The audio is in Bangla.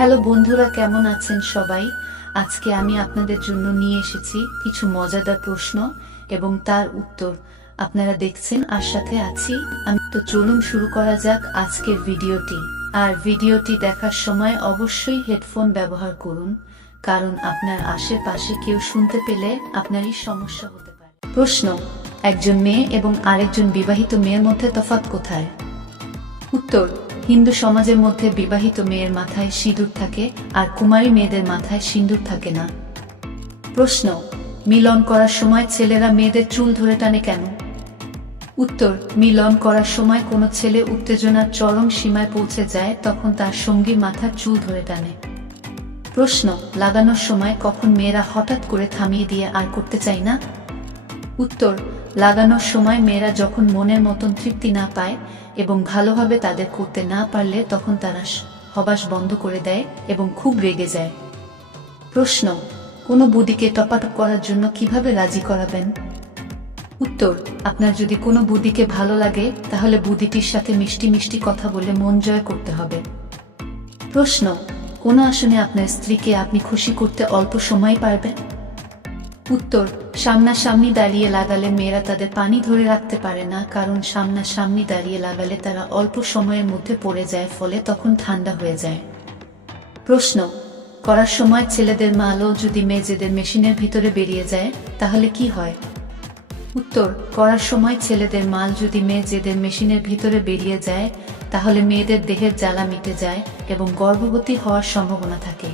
হ্যালো বন্ধুরা, কেমন আছেন সবাই? আজকে আমি আপনাদের জন্য নিয়ে এসেছি কিছু মজাদার প্রশ্ন এবং তার উত্তর। আপনারা দেখছেন আর সাথে আছি আমি। তো চলুন শুরু করা যাক আজকের ভিডিওটি। আর ভিডিওটি দেখার সময় অবশ্যই হেডফোন ব্যবহার করুন, কারণ আপনার আশেপাশে কেউ শুনতে পেলে আপনারই সমস্যা হতে পারে। প্রশ্ন: একজন মেয়ে এবং আরেকজন বিবাহিত মেয়ের মধ্যে তফাৎ কোথায়? উত্তর: হিন্দু সমাজের মধ্যে বিবাহিত মেয়ের মাথায় সিঁদুর থাকে আর কুমারী মেয়েদের মাথায় সিঁদুর থাকে না। প্রশ্ন: মিলন করার সময় ছেলেরা মেয়েদের চুল ধরে টানে কেন? উত্তর: মিলন করার সময় কোনো ছেলে উত্তেজনার চরম সীমায় পৌঁছে যায়, তখন তার সঙ্গীর মাথার চুল ধরে টানে। প্রশ্ন: লাগানোর সময় কখন মেয়েরা হঠাৎ করে থামিয়ে দিয়ে আর করতে চায় না? উত্তর: লাগানোর সময় মেয়েরা যখন মনের মতন তৃপ্তি না পায় এবং ভালোভাবে তাদের করতে না পারলে তখন তারা হবাস বন্ধ করে দেয় এবং খুব রেগে যায়। প্রশ্ন: কোনো বুড়িকে টপাটপ করার জন্য কিভাবে রাজি করাবেন? উত্তর: আপনার যদি কোনো বুড়িকে ভালো লাগে তাহলে বুড়িটির সাথে মিষ্টি মিষ্টি কথা বলে মন জয় করতে হবে। প্রশ্ন: কোন আসনে আপনার স্ত্রীকে আপনি খুশি করতে অল্প সময় পারবেন? উত্তর: সামনাসামনি দাঁড়িয়ে লাগালে মেয়েরা তাদের পানি ধরে রাখতে পারে না, কারণ সামনাসামনি দাঁড়িয়ে লাগালে তারা অল্প সময়ের মধ্যে পড়ে যায়, ফলে তখন ঠান্ডা হয়ে যায়। প্রশ্ন: করার সময় ছেলেদের মালও যদি মেয়েদের মেশিনের ভিতরে বেরিয়ে যায় তাহলে কি হয়? উত্তর: করার সময় ছেলেদের মাল যদি মেয়েদের মেশিনের ভিতরে বেরিয়ে যায় তাহলে মেয়েদের দেহের জ্বালা মিটে যায় এবং গর্ভবতী হওয়ার সম্ভাবনা থাকে।